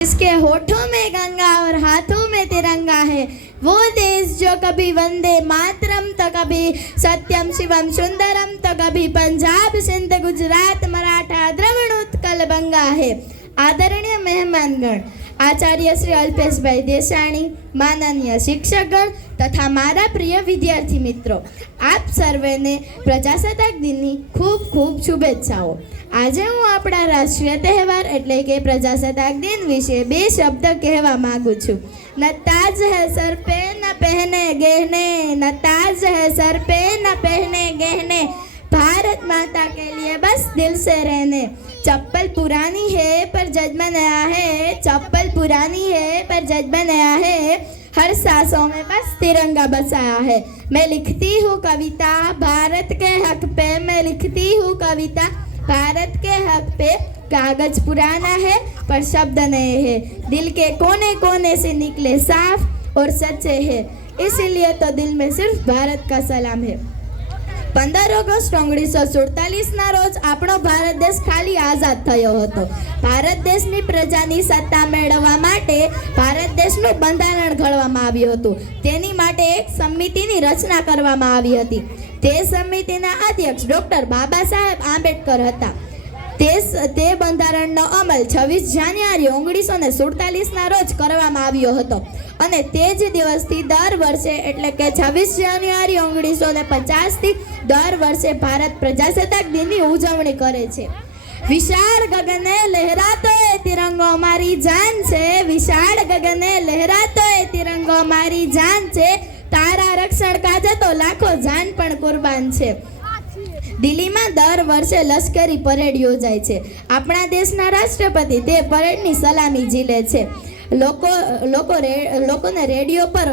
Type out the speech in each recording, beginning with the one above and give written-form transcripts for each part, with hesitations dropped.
जिसके होठों में गंगा और हाथों में तिरंगा है, वो देश जो कभी वंदे मातरम तो कभी सत्यम शिवम सुंदरम तो कभी पंजाब सिंध गुजरात मराठा द्रविड़ उत्कल बंगा है। आदरणीय मेहमानगण, आचार्य श्री अल्पेशभाई देसाणी, माननीय शिक्षकगण तथा मारा प्रिय विद्यार्थी मित्रों, आप सर्वेने प्रजासत्ताक दिननी खूब खूब शुभेच्छाओं। આજે હું આપણા રાષ્ટ્રીય તહેવાર એટલે કે પ્રજાસત્તાક દિન વિશે બે શબ્દ કહેવા માંગુ છું। ન તાજ હૈ સર पे न पहने गहने, न ताज है सर पे न पहने गहने, भारत माता के लिए बस दिल से रहने। चप्पल पुरानी है पर जज्बा नया है, चप्पल पुरानी है पर जज्बा नया है, हर सांसों में बस तिरंगा बसाया है। मैं लिखती हूँ कविता भारत के हक पे, मैं लिखती हूँ कविता भारत के हक पे। कागज पुराना है पर शब्द नए हैं, दिल के कोने कोने से निकले साफ और सच्चे हैं, इसीलिए तो दिल में सिर्फ भारत का सलाम है। 15 ઓગસ્ટ 1947ના રોજ આપણો ભારત દેશ ખાલી આઝાદ થયો હતો। ભારત દેશની પ્રજાની સત્તા મેળવવા માટે ભારત દેશનું બંધારણ ઘડવામાં આવ્યું હતું। તેની માટે એક સમિતિની રચના કરવામાં આવી હતી। તે સમિતિના અધ્યક્ષ ડોક્ટર બાબા સાહેબ આંબેડકર હતા। તે બંધારણનો અમલ 26 જાન્યુઆરી 1947ના રોજ કરવામાં આવ્યો હતો અને તે જ દિવસથી દર વર્ષે એટલે કે 26 જાન્યુઆરી 1950થી દર વર્ષે ભારત પ્રજાસત્તાક દિનની ઉજવણી કરે છે। વિશાળ ગગને લહેરાતો એ તિરંગો મારી જાન છે, વિશાળ ગગને લહેરાતો એ તિરંગો મારી જાન છે, તારા રક્ષણ કાજે તો લાખો જાન પણ કુરબાન છે। દિલ્હીમાં દર વર્ષે લશ્કરી પરેડ યોજાય છે। આપણા દેશના રાષ્ટ્રપતિ તે પરેડની સલામી ઝીલે છે। લોકોને રેડિયો પર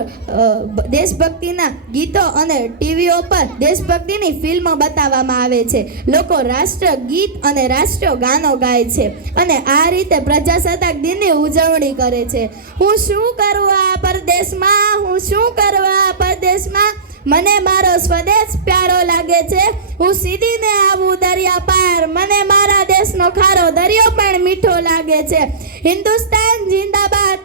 દેશભક્તિના ગીતો અને ટીવીઓ પર દેશભક્તિની ફિલ્મો બતાવવામાં આવે છે। લોકો રાષ્ટ્રગીત અને રાષ્ટ્રગાનો ગાય છે અને આ રીતે પ્રજાસત્તાક દિનની ઉજવણી કરે છે। હું શું કરવા પરદેશમાં, હું શું કરવા પરદેશમાં, મને મારો સ્વદેશ પ્યારો લાગે છે, હું સીધીને આવું દરિયા પાર, મને મારા દેશનો ખારો દરિયો પણ મીઠો લાગે છે। હિન્દુસ્તાન જિંદાબાદ,